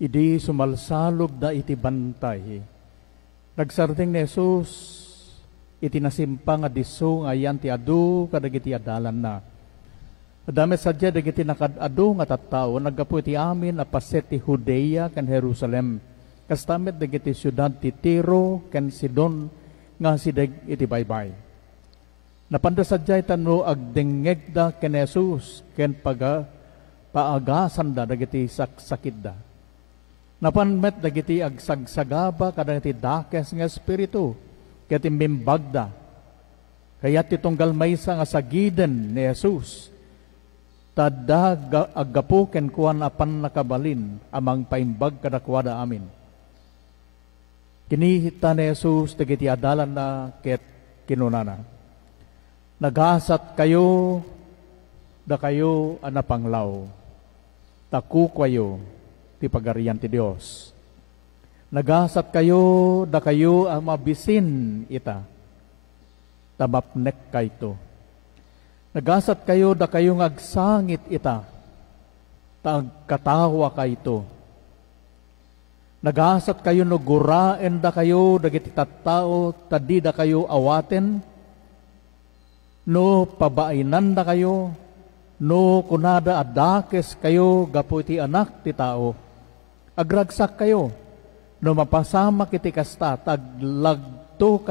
Idi sumalsalob da iti bantay. Nagsarting ni Jesus, iti nasimpa nga diso nga yan ti adu kadagiti adalan na. Adami sadya dagiti nakadado nga tattao, naggapu iti amin apaset ti Judea ken Jerusalem. Kastamet dagiti syudad ti Tiro ken Sidon nga sideg iti baybay. Napanda sadya itano agdengeg da ken Jesus ken paagasan da dagiti sakit da. Napanmet dagiti agsagsagaba kadagiti dakes nga espiritu ket imbimbagda. Kaya titunggal maysa nga sagiden ni Jesus tada aggapu ken kuan apan nakabalin amang paimbag kadakwada amin. Kinihita ni Jesus dagiti adalan na ket kinunana. Naghasat kayo da kayo anapanglaw. Taku kayo ti pagarian ti Dios. Nagasat kayo, da kayo ang mabisin ita. Tamapnek kayto. Nagasat kayo, da kayo ngagsangit ita. Tagkatawa kayto. Nagasat kayo no guraen da kayo, dagiti tattao, tadi da kayo awaten. No pabainan da kayo, no kunada adakes kayo, gapu iti anak ti tao. Agragsak kayo, no mapasama kiti kasta, taglagto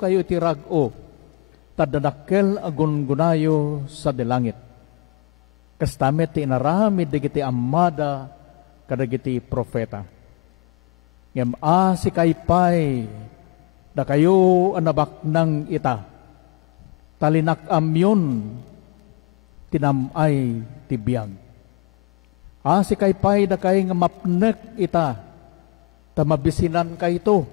kayo iti rag-o, tadadakkel agungunayo sa dilangit. Kastamet ti inaramid digiti amada kadagiti profeta. Ngem si kaypay, da kayo anabak ng ita, talinak amyon, tinamay tibiyag. Si kaypay da kay nga mapnek ita, tamabisinan kayto.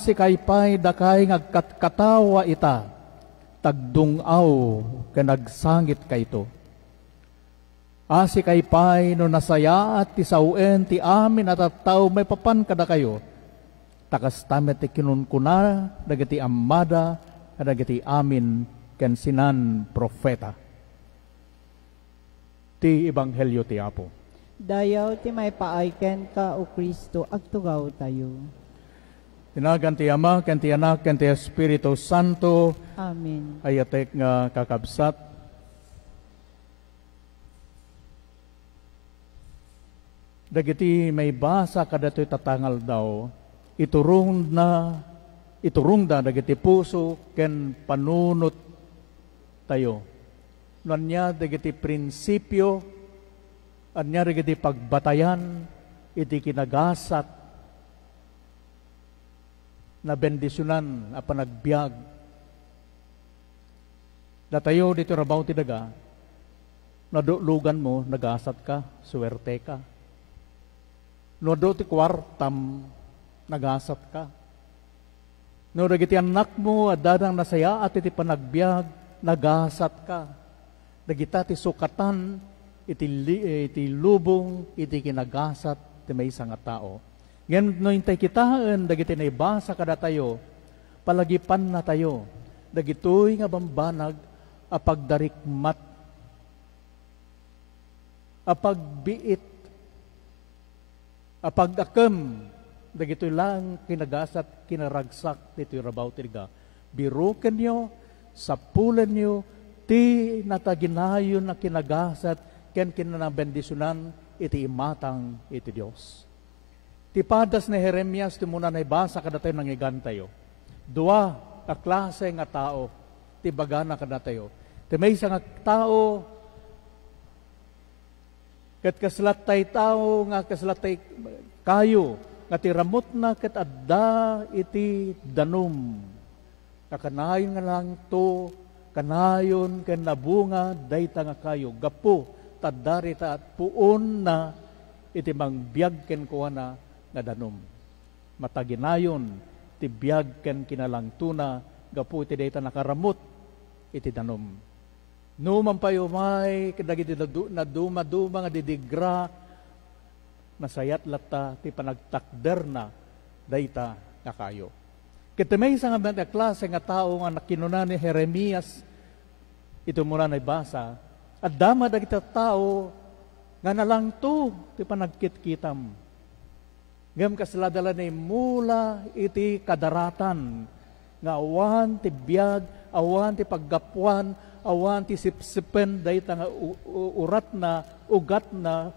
Si kaypay da kay nga katawa ita, tagdungaw ken nagsangit kayto. Si kaypay no nasaya at ti sawen ti amin at tattaw may papan kada kayo. Takastamet ti kinunkuna dagiti ammada dagiti amin ken sinan profeta. Ti Ebanghelyo ti Apo. Dayaw ti may paayken ka o Kristo, agtugaw tayo. Tinagan ti Ama, ken ti Anak, ken ti Espiritu Santo. Amen. Ayatek nga kakabsat. Dagiti may basa kadatoy tatangal daw, iturong da dagiti puso ken panunot tayo. Nanya dagiti prinsipyo, anya dagiti pagbatayan, iti kinagasat, na bendisyonan, a panagbiag. Datayo dito rabaw ti daga, nadulugan mo, nagasat ka, suwerte ka. No ti kwartam, nagasat ka. No dagiti anak mo, adadang nasaya at iti panagbiag, nagasat ka. Dagita ti sukatan, iti lubong, iti kinagasat, ti may isang tao. Ngayon, no hintay kitaan, dagiti na ibasa kada tayo, palagipan na tayo, dagitoy nga bambanag, apagdarikmat, apagbiit, apagakam, dagitoy lang kinagasat, kinaragsak, dito'y rabaw tiriga. Biruken nyo, sapulan nyo, ti nataginayon na kinagasat ken kinanabendisyonan iti imatang iti Dios. Ti padas ni Jeremias ti muna naibasa kada tayo nangigan tayo. Dua ka klase nga tao ti bagana kada tayo. Ti maysa nga tao ket kaslatay tao nga kaslatay kayo nga ti ramot na ket adda iti danum. Kakanayon nga lang to kanayon ken nabunga dayta nga kayo gapo tadarita at puon na iti mangbiag ken kuana nga danom. Mataginayon ti biag ken kinalangtuna gapo iti dayta nakaramot iti danom. No mampayumay kadagiti na duma-duma nga didigra nasayat latta ti panagtakder na dayta nga kayo. Kita may isang klase nga tao nga nakinuna ni Jeremias, ito muna na ibasa, at dama da kita tao Nga na lang to, ti panagkit-kitam. Ngam kasladala ni mula iti kadaratan, nga awan ti biyag, awan ti paggapuan, awan ti sipsipen, dahil nga urat na, ugat na,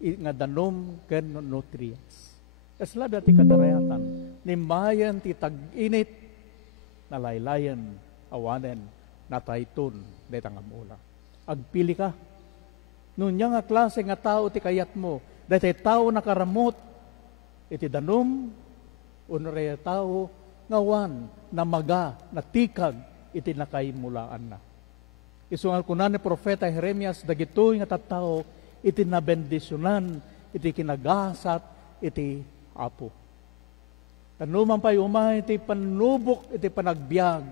nga danom ken nutrients. Kaslada ti kadaratan, ni mayan ti tag-init, nalaylayan, awanen, natayton, dahil nga mula. Agpili ka. Nunya nga klase nga tao ti kayat mo, dahil tao nakaramot, iti danom, unre tao, ngawan, namaga, natikag, iti nakaimulaan na. Isungal ko na ni Propeta Jeremias, dagitoy nga tattao, iti nabendisyonan, iti kinagasat, iti apo. Tanuman pa umay, iti panubok, iti panagbiag,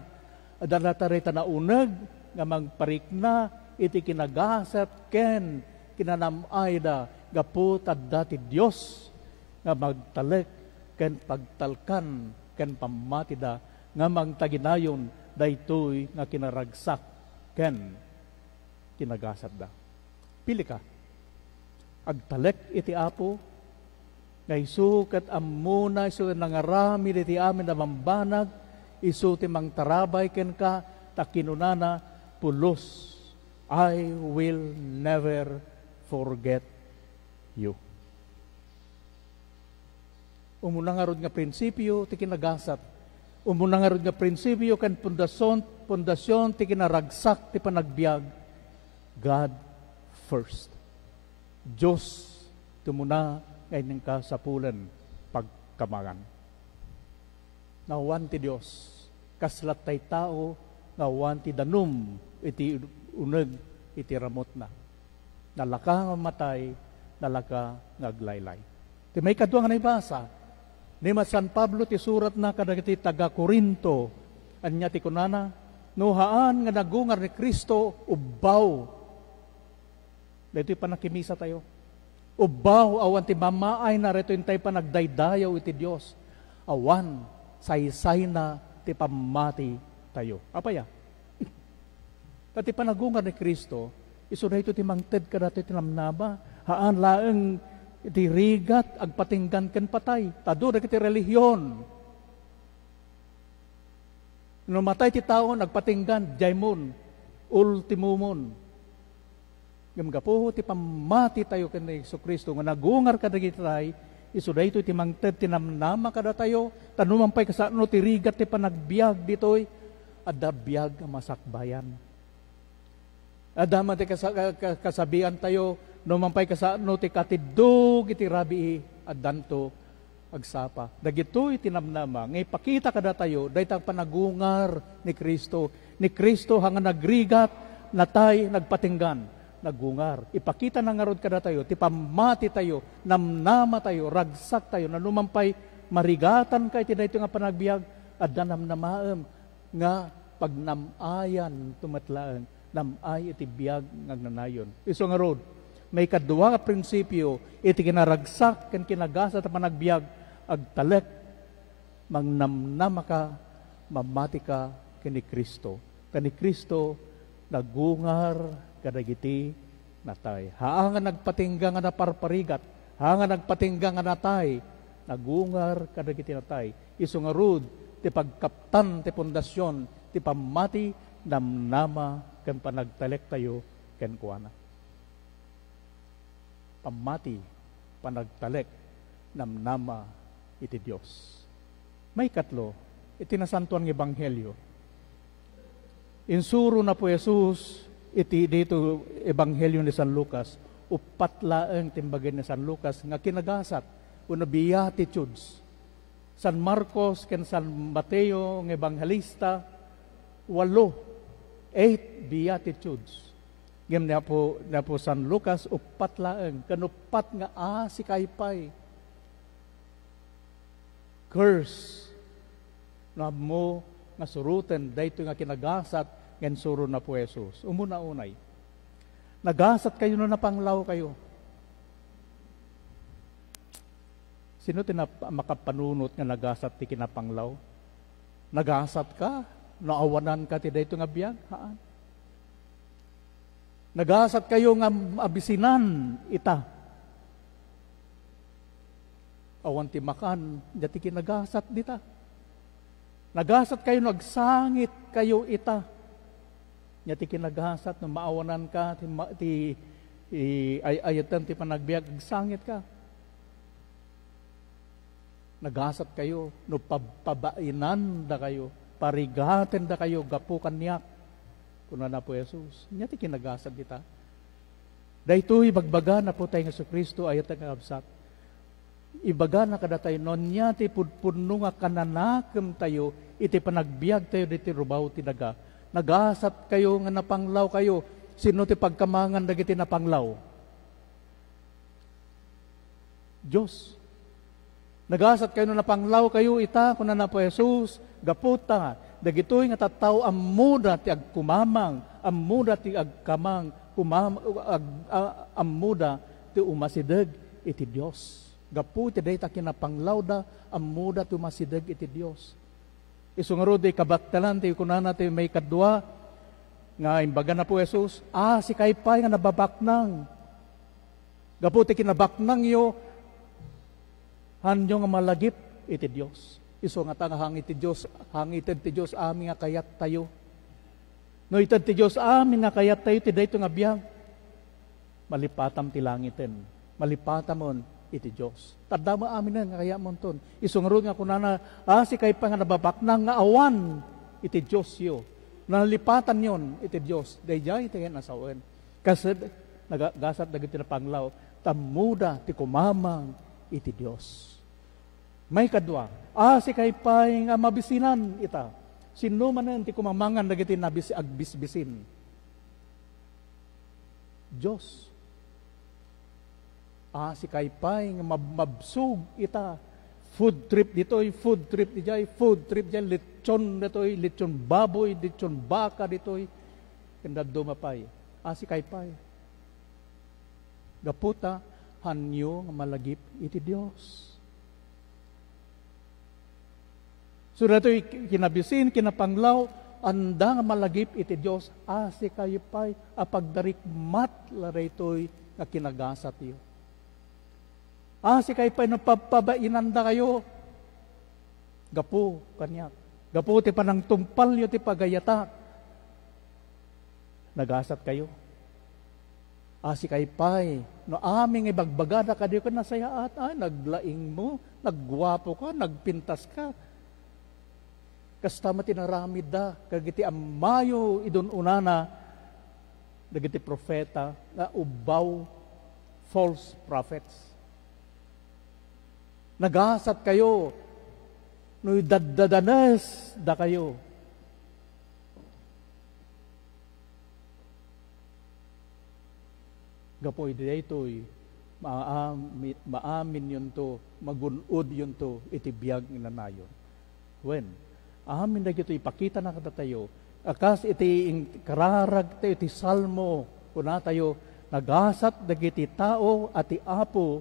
adalatarita na unag, nga magparikna, iti kinagasat, ken, kinanamay da, gapu tadda ti Diyos, nga magtalek, ken pagtalkan, ken pamatida, nga magtaginayon, daytoy nga kinaragsak, ken kinagasat da. Pili ka. Agtalek iti apo, nga isu ket ammuna, isu nangarami iti amin na mambanag, isu ti mangtarabay ken ka, takinunana, pulos, I will never forget you. Umunang arod nga prinsipyo, ti kinagasat. Umunang arod nga prinsipyo, kan pundasyon, ti kinaragsak, ti panagbiag. God first. Diyos, tumuna, ngayon ka sa pulan, pagkamagan. Nawan ti Diyos, kaslat tay tao, nawan ti danum, iti uneg, iti ramot na. Nalaka nga matay, nalaka nga aglaylay. Ti may kadwa nga naibasa, ni San Pablo ti surat na kadagiti taga Corinto, anya ti kunana, nuhaan nga nagungar ni Kristo, ubaw. Dito panakimisa tayo. Ubaw, awan ti mamaay na reto intay pa nagdaydayaw iti Diyos. Awan, saysay na ti pamati tayo. Apaya? Tati panagungar ni Kristo, iso na ito ti mangted ka dati tinamnaba, haan laeng iti rigat, agpatinggan ken patay. Tado na kiti relihiyon. Numatay ti taon, agpatinggan, jaymon, ultimumon. Gamgapo, ti pamati tayo ken ni Hesus Kristo, nga nagungar ka dagiti tay, iso da ito ti mangted, tinamnama kada tayo, tanumampay kasano, ti rigat, ti panagbiag ditoy, adda biag masakbayan. Adama ti kasabian tayo, numampay kasano ti katidog iti rabi addanto agsapa. Dagitoy tinamnama, ngay pakita kada tayo, daytang panagungar ni Kristo. Ni Kristo hanga nagrigat, natay, nagpatinggan, nagungar. Ipakita na nga rod kada tayo, ti pamati tayo, namnama tayo, ragsak tayo, na numampay, marigatan ka iti dayto nga panagbiag, adda namnamaem, nga pagnamayan tumatlaan, namay iti biag ngagnanayon. Iso nga rod, may kadwa nga prinsipyo, iti kinaragsak, ken kinagasa ta panagbiag, agtalek, mangnamnama ka, mamati ka, kani Kristo. Kani Kristo, nagungar, kadagiti, natay. Haa nga nagpatingga nga naparparigat, haa nga nagpatingga nga natay, nagungar, kadagiti natay. Iso nga rod, ti pagkaptan, ti pundasyon, ti pamati, namnama, ken panagtalek tayo, ken kuana. Pamati, panagtalek, namnama, iti Diyos. May katlo, iti nasantuan ng Ebanghelyo. Insuro na po Jesus, iti dito Ebanghelyo ni San Lucas, upat laeng timbagin ni San Lucas, nga kinagasat, una beatitudes. San Marcos, ken San Mateo, ng Ebanghelista, 8 beatitudes. Ngem na po San Lucas, upat laeng, kanupat nga si kaypay. Curse na mo nga suruten, dayto nga kinagasat, ngen suro na po Jesus. Umuna-unay, nagasat kayo na napanglaw kayo. Sino makapanunot nga nagasat ti kinapanglaw? Nagasat ka, naawanan ka ti dayto nga biag, haan? Nagasat kayo nga abisinan ita. Awan ti makan, dati kinagasat dita. Nagasat kayo, nagsangit kayo ita. Dati kinagasat, na maawanan ka, ayatan ti panagbiag, sangit ka. Nagasat kayo, no pabainan da kayo, parigaten da kayo, gapukan niyak. Kuna na po Jesus, niya ti kinagasad kita. Dahito'y bagbaga na po tayo nga sa Kristo, ayat ang kakabsat. Ibaga na kada tayo, non niya ti pudpuno nga kananakam tayo, iti panagbiag tayo, iti rubaw ti daga. Nagasat kayo nga napanglaw kayo, sino ti pagkamangan dagiti napanglaw? Diyos. Nagasat kayo na napanglaw kayo, ita, kuna na po Jesus, gaputa, dagitoy nga tattaw ammuda ti agkumamang, ammuda ti agkamang, ammuda ti umasideg iti Dios. Gapu ti dayta kinapanglaw da ammuda ti umasideg iti Dios. Isungaro di kabaktalan ti kunana ti may kadwa nga imbaga na po Jesus, si kaypay nga nababaknang. Gapu ti kinabaknang yo hanyo nga malagip iti Dios. Iso nga tanga hangit ti Dios, hangited ti Dios amin nga kayat tayo. No ited ti Dios amin nga kayat tayo ti dayto nga biyang malipatam ti langiten. Malipatamon iti Dios. Tadama amin nga kaya monton. Iso nga kunana, si kay pa nga nababaknang nga awan iti Dios yo. Nalipatan yon iti Dios. Dayjay iti nga nasawen. Kasi nagagasat dagiti na panglaw, tamuda ti kumamang iti Dios. May kadwa, si kaypay nga mabisinan ita. Sino man ti kumamangan dagiti agbisbisin? Diyos. Si kaypay nga mabsug ita. Food trip ditoy, food trip dijay, food trip dijay, lechon ditoy, lechon baboy, lechon baka ditoy. Kanda dumapay. Si kaypay. Gaputa, hanyo nga malagip iti Dios. So dato'y kinabisin, kinapanglaw, anda nga malagip iti Dios, si kayo pa'y apagdarik mat laraytoy nga kinagasat iyo. Si kayo pa'y napapabainan da kayo, gapu kanyak, gapu ti panang tumpal yo ti pagayata, nagasat kayo. Si kayo pa'y, no aming ibagbaga na kadiyo ka nasayaat, naglaing mo, naggwapo ka, nagpintas ka, kastama tinaramid da, kagiti amayo idun unana, dagiti profeta, na ubaw, false prophets. Nagasat kayo, no daddadanes da kayo. Gapoy ditoy, maamin yun to, magunod yun to, itibiyag inanayon. When? Amin na gito, ipakita na kada tayo. Akas iti kararag tayo, iti salmo, kuna tayo, nagasat dagiti tao at ti apo,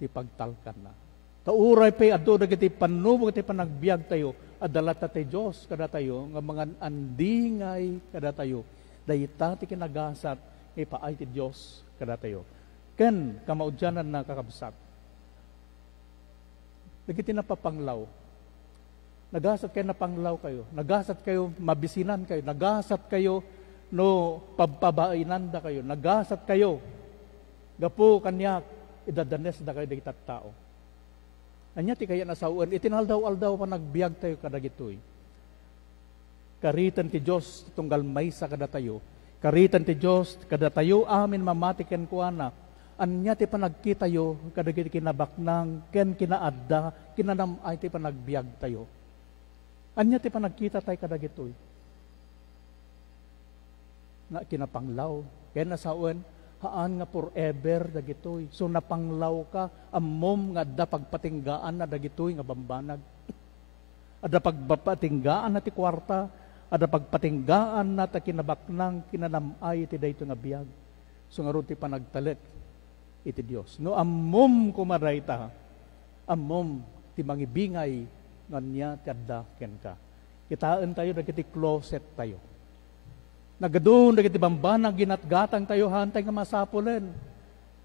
ti pagtalkan na. Tauray pa'y ado dagiti panubog, iti panagbiag tayo, adalat na tayo Diyos, kada tayo, nga mga andingay, kada tayo, dayita ti kinagasat, ipaay ti Diyos, kada tayo. Ken, kamaudyanan na kakabsat. Dagiti napapanglaw, nagasat kayo napanglaw kayo, nagasat kayo mabisinan kayo, nagasat kayo no pababainan da kayo, nagasat kayo gapu kanyak idadanes da kayo dagiti tao. Anya ti kaya nasauan, itinaldaw-aldaw pa nagbiag tayo kadagitoy. Karitan ti Dios tunggal maysa kada tayo. Karitan ti Dios kada tayo amin mamatiken kuana. Anya ti panagkitayo kadagiti kinabaknang ken kinaadda kinanamay ti panagbiag tayo. Anya ti panagkita tayo kadagitoy. Na kinapanglaw. Kaya nasawan, haan nga forever dagitoy. So napanglaw ka, ammom nga da pagpatinggaan na dagitoy nga bambanag. Ada pagpatinggaan na ti kwarta, ada pagpatinggaan na ta kinabaknang kinanamay ti dayto nga biyag. So nga ron ti panagtalit iti Dios. No ammom kumaray ta, ammom ti mangibingay nga niya ti addaken ka. Kitaan tayo dagiti closet tayo. Nagadun, dagiti bambanag, ginatgatang tayo hantay nga masapulen.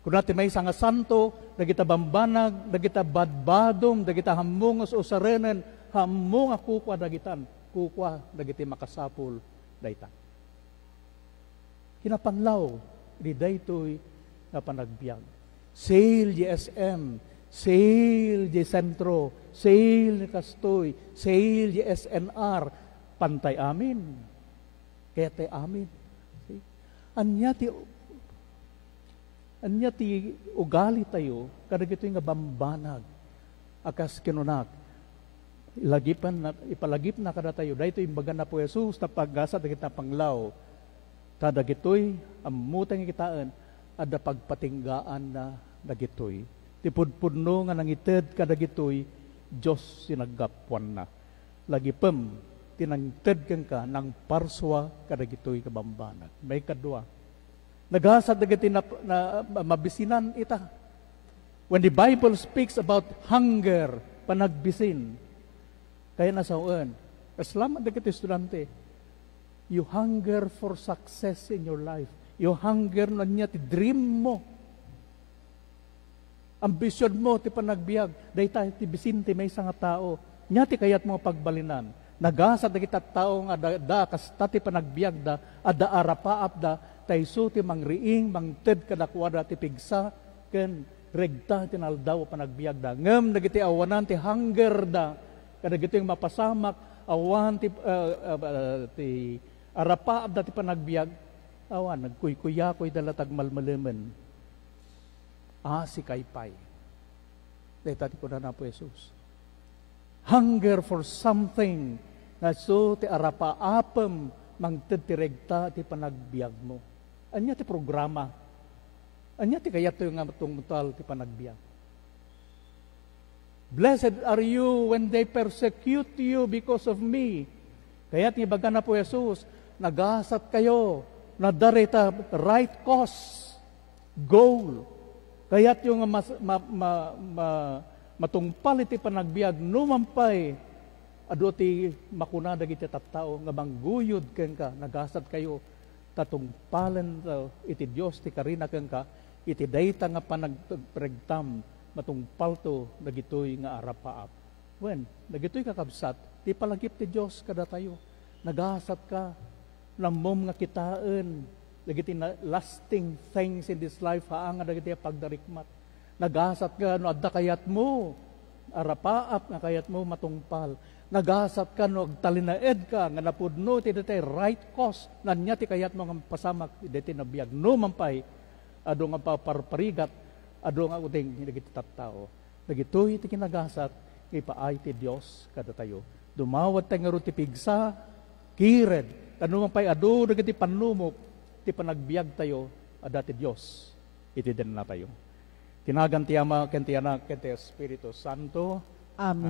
Kung natin may nga santo, dagita bambanag, dagita badbadom, dagita hamungos o sarenen, hamung kukwa dagitan, kukwa dagiti makasapul dayta. Kinapanglaw, di daytoy nga panagbiag. Sail GSM, sail G Sentro, sail ni Kastoy, sail G SNR, pantay amin. Kaya tayo amin. See? Anya ti ugali tayo, kadag ito nga bambanag, akas kinunak, ipalagip na kada tayo, dahito yung baga na po Jesus, na paggasa na kita panglaw, kadag ito'y amutang ikitaan, ada pagpatinggaan na dagitoy. Tipudpudno nga nangited kadag ito'y Diyos sinagapwan na. Lagi tinangted kang ka ng parswa kadag ito'y kabambanag. May kadwa. Naghasad dagiti na mabisinan ita. When the Bible speaks about hunger, panagbisin, kaya nasauan, salamat dagiti estudyante, you hunger for success in your life. You hunger na niya, ti dream mo. Ambisyon mo, ti panagbiag. Dahi tayo, ti bisin, ti may isang tao. Niya, ti kayat mo pagbalinan. Nagasa, da kita tao nga, kasta ti panagbiag da, ada arapaap da, tayo so ti mangriing, mangted kadakwada, ti pigsa, ken regta, tinaldaw, panagbiag da. Ngam, nagiti awanan, ti hunger da, kadagito yung mapasamak, awan, ti arapaap da, ti panagbiag, awan, nagkuy-kuyakoy dalatag malmalaman. Si Kaypay. Dahil tati ko na po Jesus. Hunger for something na so ti arapaapam mangted ti regta ti panagbiag mo. Anya ti programa. Anya ti kayat yung nga matungmutal ti panagbiag. Blessed are you when they persecute you because of me. Kaya't ni baga na po Jesus, nagasat kayo, nadarita right cause, goal. Kaya't yung matungpal iti panagbiag, numampay, ado ti makuna dagiti tattao, nga mangguyod ken ka, nagasat kayo, tatungpalan iti Diyos, ti karina ken ka, iti dayta nga panagpregtam, matungpal to, dagitoy nga arapaap. When, dagitoy kakabsat, ti palagip ti Diyos kada tayo, nagasat ka, namom nga kitaan, dagiti lasting things in this life, haanga dagiti pagdarikmat. Nagasat ka, no adda kayat mo, arapaap nga kayat mo matungpal. Nagasat ka, no agtalinaed ka, nga napudno, ti dati right cause, nanya ti kayat mo nga pasamak, dati nabiyag, no mampay, ado nga paparparigat, ado nga uding, dagiti tattao. Dagitoy ti kinagasat, ipaay ti Diyos kada tayo. Dumawat tayo nga ro ti pigsa, kired, ano mampay, ado dagiti panumok, ti panagbiag tayo, adati Diyos, iti din na tayo. Tinagan ti Ama, ken ti Anak, ken ti Espiritu Santo. Amen.